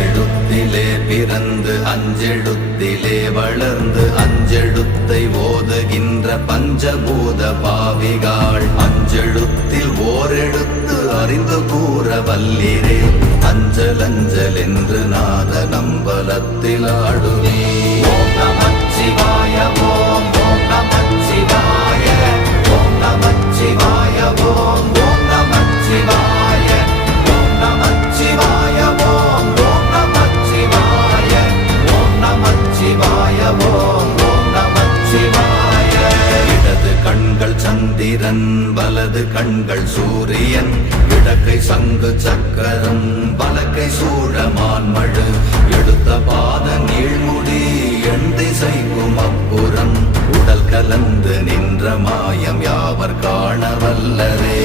அஞ்செழுத்திலே பிறந்து அஞ்செழுத்திலே வளர்ந்து அஞ்செழுத்தை ஓதுகின்ற பஞ்சபூத பாவிகாள் அஞ்செழுத்தில் ஓரெழுத்து அறிந்து கூற வல்லிரே அஞ்சல் அஞ்சல் என்று நாத நம்பலத்தில் ஆடுவே. ஓம் நமச்சிவாய ஓம் ஓம் நமச்சிவாய ஓம் நமச்சிவாய ஓம் ஓம் நமச்சிவாய ஓம் நமச்சிவாய ஓம் ஓம் நமச்சிவாய ஓம் நமச்சிவாய ஓம் ஓம் நமச்சிவாய. இடது கண்கள் சந்திரன் வலது கண்கள் சூரியன் இடக்கை சங்கு சக்கரம் வலக்கை சூழமான்மழு எடுத்த பாத நீழ்முடி எண் திசைக்கும் அப்புறம் உடல் கலந்து நின்ற மாயம் யாவர் காண வல்லரே.